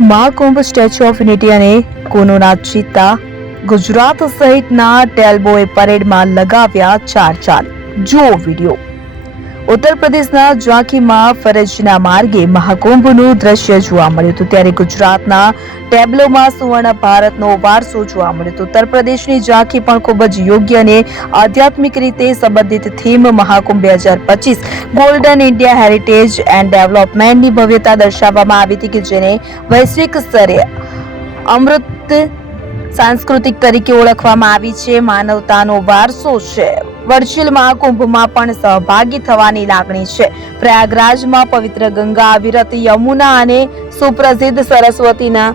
Mahakumbh statue of unity અને કોનોના ચિત્તા ગુજરાત સહિતના ટેલ્બોએ પરેડમાં લગાવ્યા ચાર ચાંદ. જુઓ વિડીયો. ઉત્તર પ્રદેશના ઝાંખીમાં ફરજના માર્ગે મહાકુંભનું દ્રશ્ય જોવા મળ્યું હતું, ત્યારે ગુજરાતના ટેબ્લોમાં સુવર્ણ ભારતનો વારસો જોવા મળ્યો હતો. ઉત્તર પ્રદેશની ઝાંખી પણ ખૂબ જ યોગ્ય અને આધ્યાત્મિક રીતે સંબંધિત theme Mahakumbh 2025 golden India heritage and ડેવલપમેન્ટની ભવ્યતા દર્શાવવામાં આવી હતી, કે જેને વૈશ્વિક સ્તરે અમૃત સાંસ્કૃતિક તરીકે ઓળખવામાં આવી છે. માનવતાનો વારસો છે. વર્ચ્યુઅલ મહાકુંભમાં પણ સહભાગી થવાની લાગણી છે. પ્રયાગરાજમાં પવિત્ર ગંગા, અવિરત યમુના અને સુપ્રસિદ્ધ સરસ્વતીના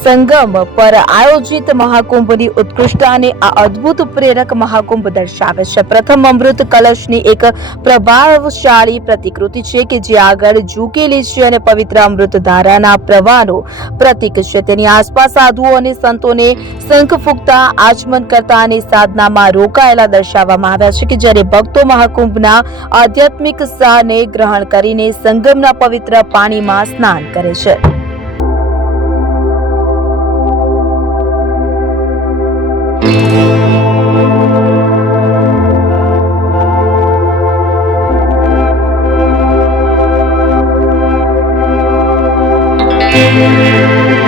સંગમ પર આયોજિત મહાકુંભની ઉત્કૃષ્ટતા અને આ અદ્ભુત પ્રેરક મહાકુંભ દર્શાવે છે. પ્રથમ અમૃત કલશની એક પ્રભાવશાળી પ્રતિકૃતિ છે, કે જે આગળ ઝૂકેલી છે અને પવિત્ર અમૃત ધારાના પ્રવાહનું પ્રતીક છે. તેની આસપાસ સાધુઓ અને સંતોને શંખ ફૂંકતા, આચમન કરતા અને સાધનામાં રોકાયેલા દર્શાવવામાં આવ્યા છે, કે જ્યારે ભક્તો મહાકુંભના આધ્યાત્મિક સારને ગ્રહણ કરીને સંગમના પવિત્ર પાણીમાં સ્નાન કરે છે.